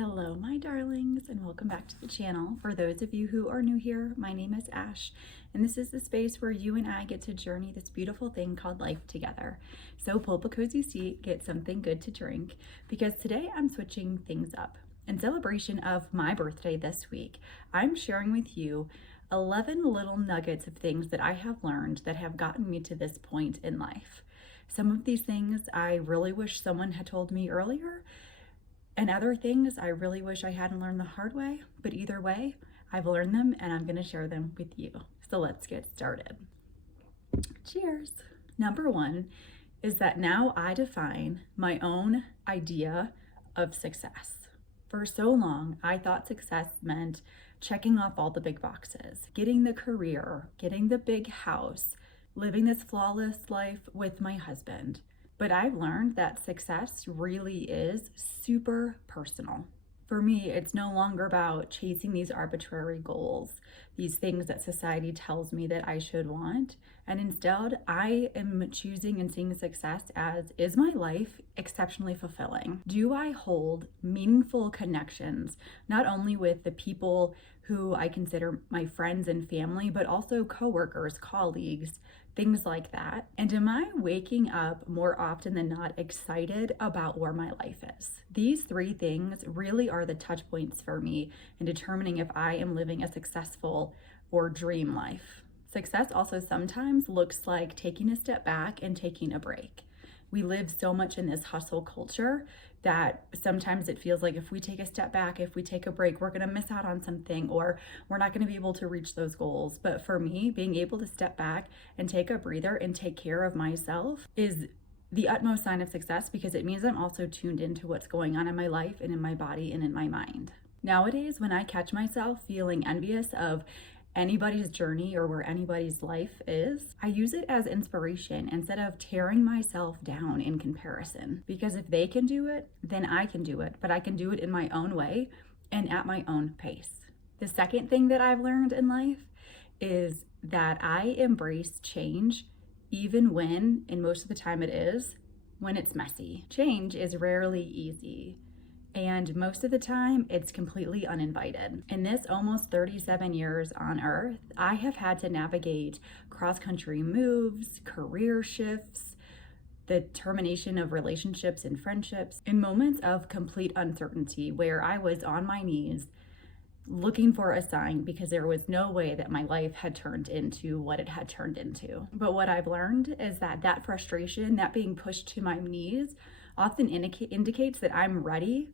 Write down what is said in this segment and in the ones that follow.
Hello, my darlings, and welcome back to the channel. For those of you who are new here, my name is Ash, and this is the space where you and I get to journey this beautiful thing called life together. So pull up a cozy seat, get something good to drink, because today I'm switching things up. In celebration of my birthday this week, I'm sharing with you 11 little nuggets of things that I have learned that have gotten me to this point in life. Some of these things I really wish someone had told me earlier, and other things I really wish I hadn't learned the hard way, but either way, I've learned them and I'm gonna share them with you. So let's get started. Cheers. Number one is that now I define my own idea of success. For so long, I thought success meant checking off all the big boxes, getting the career, getting the big house, living this flawless life with my husband. But I've learned that success really is super personal. For me, it's no longer about chasing these arbitrary goals, these things that society tells me that I should want. And instead, I am choosing and seeing success as, is my life exceptionally fulfilling? Do I hold meaningful connections, not only with the people who I consider my friends and family, but also coworkers, colleagues, things like that? And am I waking up more often than not excited about where my life is? These three things really are the touch points for me in determining if I am living a successful or dream life. Success also sometimes looks like taking a step back and taking a break. We live so much in this hustle culture that sometimes it feels like if we take a step back, if we take a break, we're going to miss out on something, or we're not going to be able to reach those goals. But for me, being able to step back and take a breather and take care of myself is the utmost sign of success, because it means I'm also tuned into what's going on in my life and in my body and in my mind. Nowadays, when I catch myself feeling envious of anybody's journey or where anybody's life is, I use it as inspiration instead of tearing myself down in comparison. Because if they can do it, then I can do it, but I can do it in my own way and at my own pace. The second thing that I've learned in life is that I embrace change, even when, and most of the time it is, when it's messy. Change is rarely easy, and most of the time, it's completely uninvited. In this almost 37 years on Earth, I have had to navigate cross-country moves, career shifts, the termination of relationships and friendships, in moments of complete uncertainty where I was on my knees looking for a sign because there was no way that my life had turned into what it had turned into. But what I've learned is that frustration, that being pushed to my knees, often indicates that I'm ready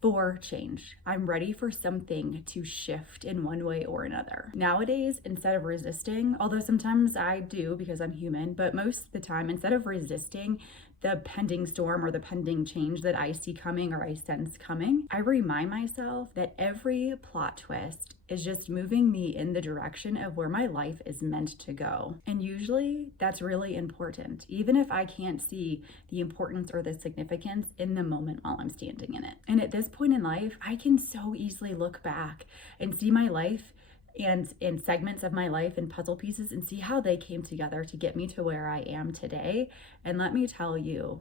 for change. I'm ready for something to shift in one way or another. Nowadays, instead of resisting, although sometimes I do because I'm human, but most of the time, instead of resisting the pending storm or the pending change that I see coming or I sense coming, I remind myself that every plot twist is just moving me in the direction of where my life is meant to go. And usually that's really important, even if I can't see the importance or the significance in the moment while I'm standing in it. And at this point in life, I can so easily look back and see my life and in segments of my life and puzzle pieces and see how they came together to get me to where I am today. And let me tell you,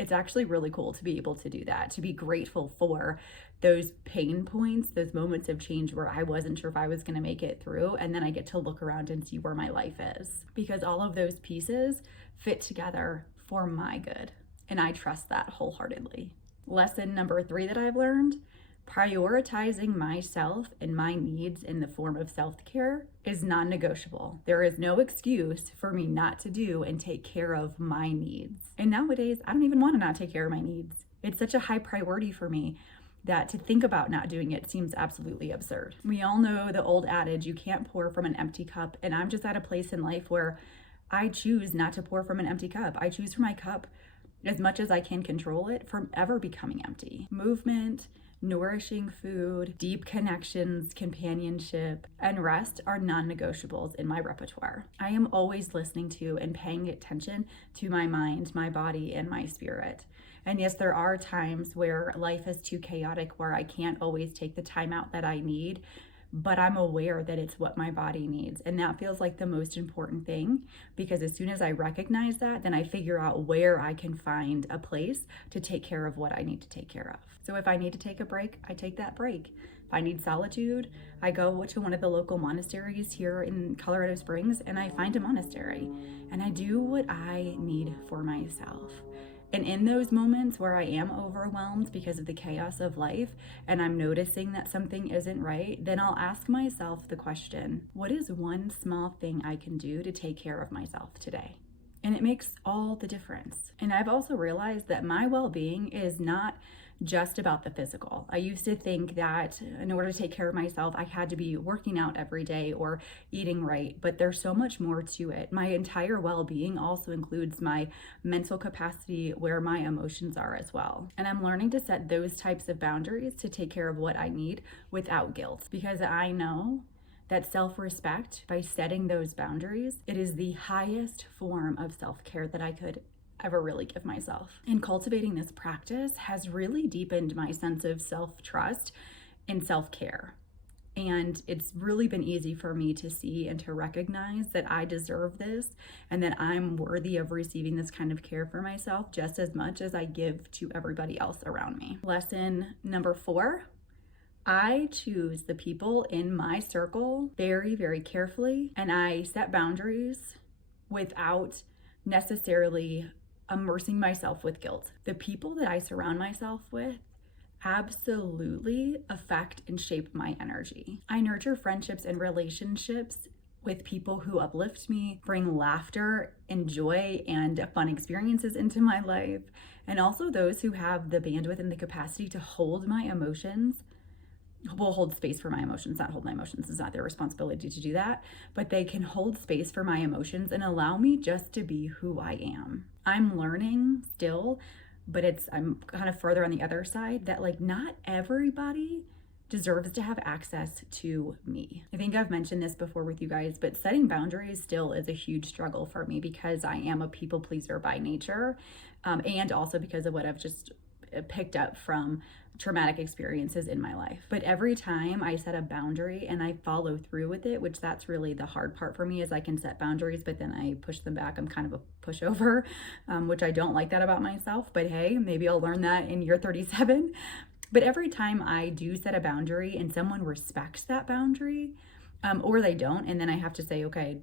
it's actually really cool to be able to do that, to be grateful for those pain points, those moments of change where I wasn't sure if I was going to make it through. And then I get to look around and see where my life is, because all of those pieces fit together for my good. And I trust that wholeheartedly. Lesson number 3 that I've learned: prioritizing myself and my needs in the form of self-care is non-negotiable. There is no excuse for me not to do and take care of my needs. And nowadays, I don't even want to not take care of my needs. It's such a high priority for me that to think about not doing it seems absolutely absurd. We all know the old adage, you can't pour from an empty cup. And I'm just at a place in life where I choose not to pour from an empty cup. I choose for my cup, as much as I can control it, from ever becoming empty. Movement, nourishing food, deep connections, companionship, and rest are non-negotiables in my repertoire. I am always listening to and paying attention to my mind, my body, and my spirit. And yes, there are times where life is too chaotic, where I can't always take the time out that I need, but I'm aware that it's what my body needs. And that feels like the most important thing, because as soon as I recognize that, then I figure out where I can find a place to take care of what I need to take care of. So if I need to take a break, I take that break. If I need solitude, I go to one of the local monasteries here in Colorado Springs and I find a monastery and I do what I need for myself. And in those moments where I am overwhelmed because of the chaos of life and I'm noticing that something isn't right, then I'll ask myself the question, what is one small thing I can do to take care of myself today? And it makes all the difference. And I've also realized that my well-being is not just about the physical. I used to think that in order to take care of myself, I had to be working out every day or eating right, but there's so much more to it. My entire well-being also includes my mental capacity, where my emotions are as well. And I'm learning to set those types of boundaries to take care of what I need without guilt, because I know that self-respect, by setting those boundaries, it is the highest form of self-care that I could ever really give myself. And cultivating this practice has really deepened my sense of self-trust and self-care. And it's really been easy for me to see and to recognize that I deserve this and that I'm worthy of receiving this kind of care for myself just as much as I give to everybody else around me. Lesson number 4, I choose the people in my circle very, very carefully, and I set boundaries without necessarily immersing myself with guilt. The people that I surround myself with absolutely affect and shape my energy. I nurture friendships and relationships with people who uplift me, bring laughter and joy and fun experiences into my life, and also those who have the bandwidth and the capacity to hold my emotions. Will hold space for my emotions, not hold my emotions. It's not their responsibility to do that, but they can hold space for my emotions and allow me just to be who I am. I'm learning still, but I'm kind of further on the other side that like not everybody deserves to have access to me. I think I've mentioned this before with you guys, but setting boundaries still is a huge struggle for me because I am a people pleaser by nature, and also because of what I've just picked up from traumatic experiences in my life. But every time I set a boundary and I follow through with it, which that's really the hard part for me, is I can set boundaries, but then I push them back. I'm kind of a pushover, which I don't like that about myself, but hey, maybe I'll learn that in year 37. But every time I do set a boundary and someone respects that boundary, or they don't, and then I have to say, okay,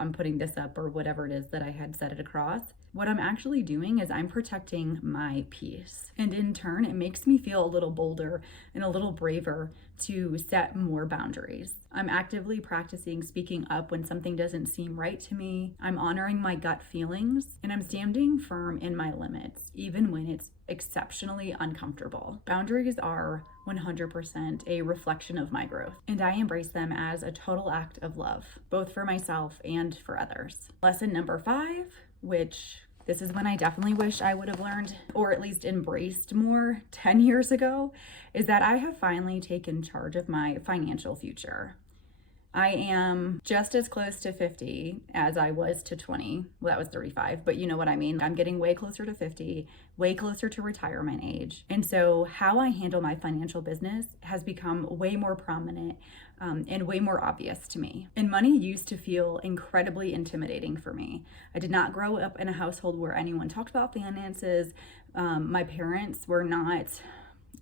I'm putting this up or whatever it is that I had set it across. What I'm actually doing is I'm protecting my peace. And in turn, it makes me feel a little bolder and a little braver to set more boundaries. I'm actively practicing speaking up when something doesn't seem right to me. I'm honoring my gut feelings, and I'm standing firm in my limits, even when it's exceptionally uncomfortable. Boundaries are 100% a reflection of my growth, and I embrace them as a total act of love, both for myself and for others. Lesson number 5, which this is when I definitely wish I would have learned or at least embraced more 10 years ago, is that I have finally taken charge of my financial future. I am just as close to 50 as I was to 20. Well, that was 35, but you know what I mean. I'm getting way closer to 50, way closer to retirement age. And so how I handle my financial business has become way more prominent and way more obvious to me. And money used to feel incredibly intimidating for me. I did not grow up in a household where anyone talked about finances. My parents were not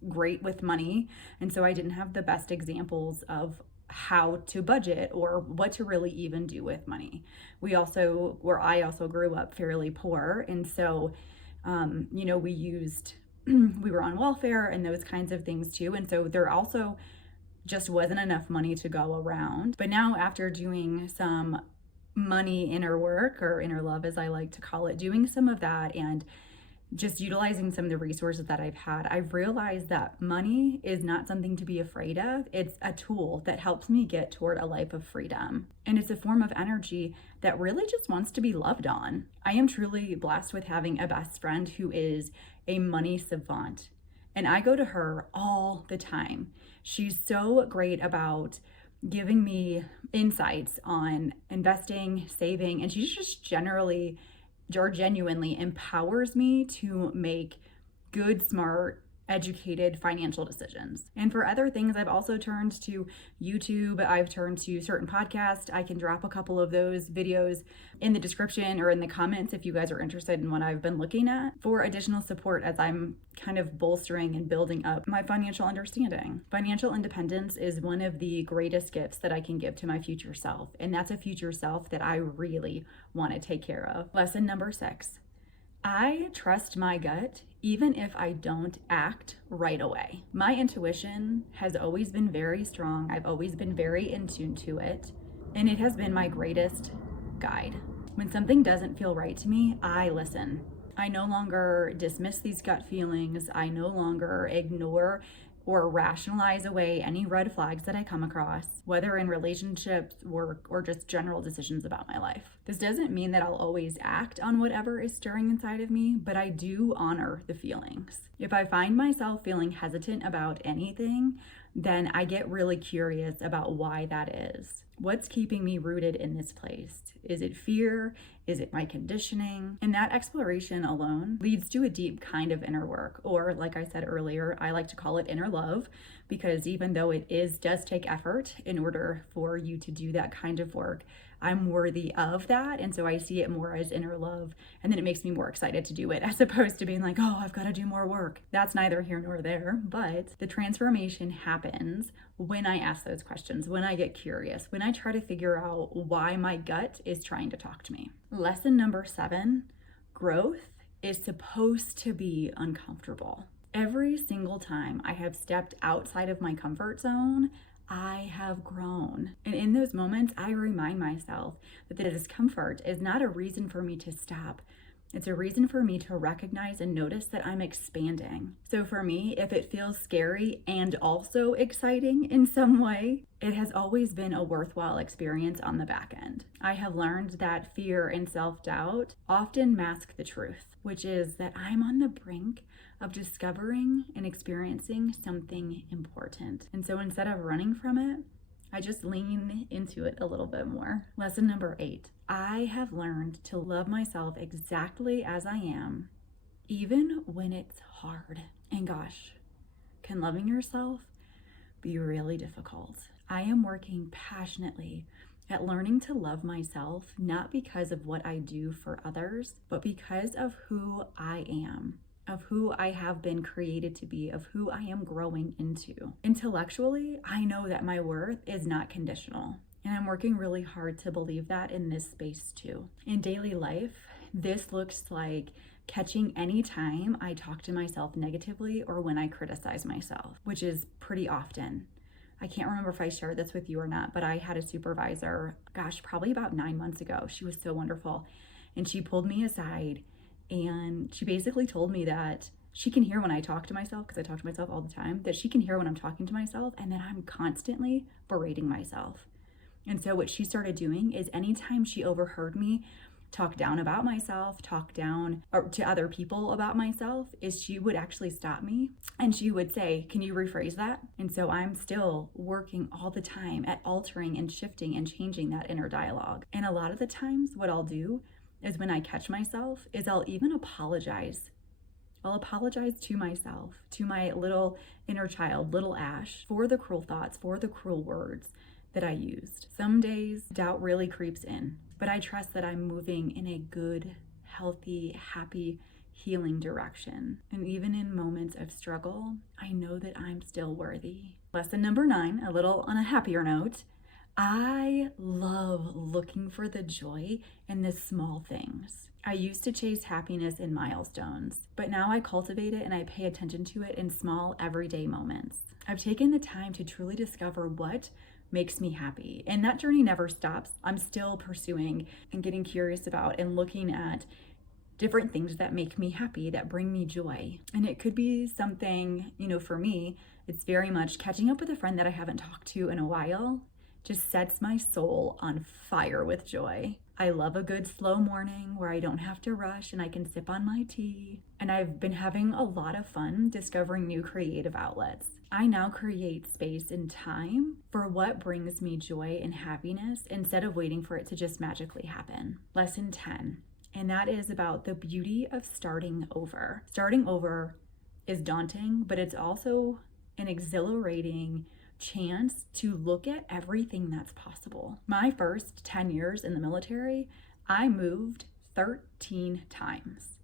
great with money, and so I didn't have the best examples of how to budget or what to really even do with money. I also grew up fairly poor, and so we were on welfare and those kinds of things too, and so there also just wasn't enough money to go around. But now, after doing some money inner work, or inner love as I like to call it, doing some of that and just utilizing some of the resources that I've had, I've realized that money is not something to be afraid of. It's a tool that helps me get toward a life of freedom. And it's a form of energy that really just wants to be loved on. I am truly blessed with having a best friend who is a money savant. And I go to her all the time. She's so great about giving me insights on investing, saving, and she's just genuinely empowers me to make good, smart educated financial decisions. And for other things, I've also turned to YouTube. I've turned to certain podcasts. I can drop a couple of those videos in the description or in the comments if you guys are interested in what I've been looking at for additional support as I'm kind of bolstering and building up my financial understanding. Financial independence is one of the greatest gifts that I can give to my future self. And that's a future self that I really want to take care of. Lesson number 6. I trust my gut even if I don't act right away. My intuition has always been very strong. I've always been very in tune to it, and it has been my greatest guide. When something doesn't feel right to me, I listen. I no longer dismiss these gut feelings. I no longer ignore or rationalize away any red flags that I come across, whether in relationships, work, or just general decisions about my life. This doesn't mean that I'll always act on whatever is stirring inside of me, but I do honor the feelings. If I find myself feeling hesitant about anything, then I get really curious about why that is. What's keeping me rooted in this place? Is it fear? Is it my conditioning? And that exploration alone leads to a deep kind of inner work, or like I said earlier, I like to call it inner love, because even though it does take effort in order for you to do that kind of work, I'm worthy of that. And so I see it more as inner love. And then it makes me more excited to do it as opposed to being like, oh, I've got to do more work. That's neither here nor there. But the transformation happens when I ask those questions, when I get curious, when I try to figure out why my gut is trying to talk to me. Lesson number 7, growth is supposed to be uncomfortable. Every single time I have stepped outside of my comfort zone, I have grown. And in those moments, I remind myself that the discomfort is not a reason for me to stop. It's a reason for me to recognize and notice that I'm expanding. So for me, if it feels scary and also exciting in some way, it has always been a worthwhile experience on the back end. I have learned that fear and self-doubt often mask the truth, which is that I'm on the brink of discovering and experiencing something important. And so instead of running from it, I just lean into it a little bit more. Lesson number 8. I have learned to love myself exactly as I am, even when it's hard. And gosh, can loving yourself be really difficult? I am working passionately at learning to love myself, not because of what I do for others, but because of who I am, of who I have been created to be, of who I am growing into. Intellectually, I know that my worth is not conditional, and I'm working really hard to believe that in this space too. In daily life, this looks like catching any time I talk to myself negatively or when I criticize myself, which is pretty often. I can't remember if I shared this with you or not, but I had a supervisor, probably about 9 months ago. She was so wonderful, and she pulled me aside and she basically told me that she can hear when I talk to myself, because I talk to myself all the time, that she can hear when I'm talking to myself and that I'm constantly berating myself. And so what she started doing is anytime she overheard me talk down about myself, talk down or to other people about myself, is she would actually stop me and she would say, can you rephrase that? And so I'm still working all the time at altering and shifting and changing that inner dialogue. And a lot of the times what I'll do is when I catch myself is I'll even apologize. I'll apologize to myself, to my little inner child, little Ash, for the cruel thoughts, for the cruel words that I used. Some days doubt really creeps in, but I trust that I'm moving in a good, healthy, happy, healing direction. And even in moments of struggle, I know that I'm still worthy. Lesson number 9, a little on a happier note. I love looking for the joy in the small things. I used to chase happiness in milestones, but now I cultivate it and I pay attention to it in small, everyday moments. I've taken the time to truly discover what makes me happy, and that journey never stops. I'm still pursuing and getting curious about and looking at different things that make me happy, that bring me joy. And it could be something, for me, it's very much catching up with a friend that I haven't talked to in a while. Just sets my soul on fire with joy. I love a good slow morning where I don't have to rush and I can sip on my tea. And I've been having a lot of fun discovering new creative outlets. I now create space and time for what brings me joy and happiness instead of waiting for it to just magically happen. Lesson 10, and that is about the beauty of starting over. Starting over is daunting, but it's also an exhilarating chance to look at everything that's possible. My first 10 years in the military, I moved 13 times.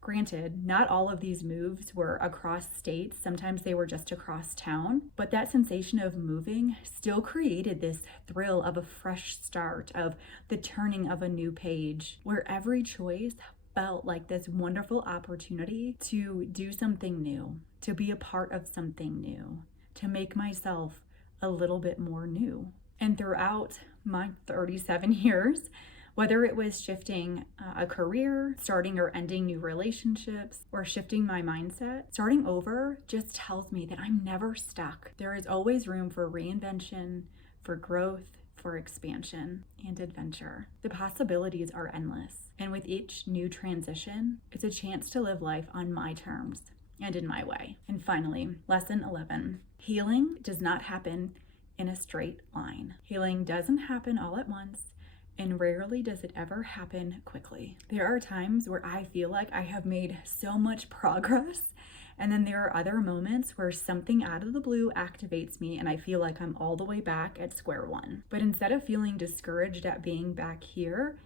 Granted, not all of these moves were across states. Sometimes they were just across town, but that sensation of moving still created this thrill of a fresh start, of the turning of a new page, where every choice felt like this wonderful opportunity to do something new, to be a part of something new, to make myself a little bit more new. And throughout my 37 years, whether it was shifting a career, starting or ending new relationships, or shifting my mindset, starting over just tells me that I'm never stuck. There is always room for reinvention, for growth, for expansion and adventure. The possibilities are endless. And with each new transition, it's a chance to live life on my terms and in my way. And finally, lesson 11, healing does not happen in a straight line. Healing doesn't happen all at once, and rarely does it ever happen quickly. There are times where I feel like I have made so much progress, and then there are other moments where something out of the blue activates me and I feel like I'm all the way back at square one. But instead of feeling discouraged at being back here,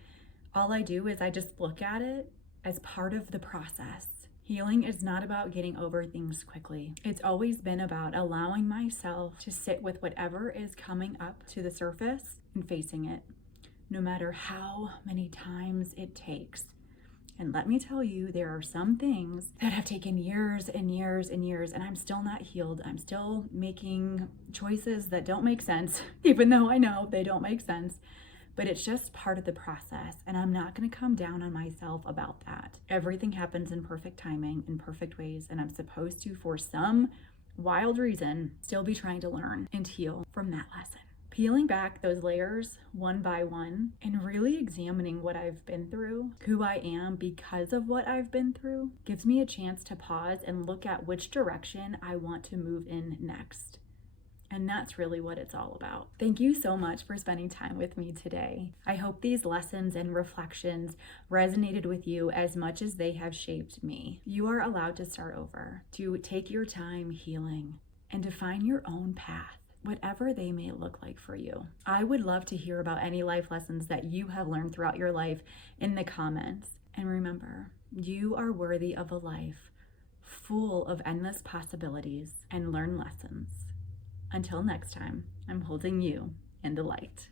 all I do is I just look at it as part of the process. Healing is not about getting over things quickly. It's always been about allowing myself to sit with whatever is coming up to the surface and facing it, no matter how many times it takes. And let me tell you, there are some things that have taken years and years and years, and I'm still not healed. I'm still making choices that don't make sense, even though I know they don't make sense. But it's just part of the process, and I'm not going to come down on myself about that. Everything happens in perfect timing, in perfect ways, and I'm supposed to, for some wild reason, still be trying to learn and heal from that lesson. Peeling back those layers one by one and really examining what I've been through, who I am because of what I've been through, gives me a chance to pause and look at which direction I want to move in next. And that's really what it's all about. Thank you so much for spending time with me today. I hope these lessons and reflections resonated with you as much as they have shaped me. You are allowed to start over, to take your time healing, and to find your own path, whatever they may look like for you. I would love to hear about any life lessons that you have learned throughout your life in the comments. And remember, you are worthy of a life full of endless possibilities and learn lessons. Until next time, I'm holding you in the light.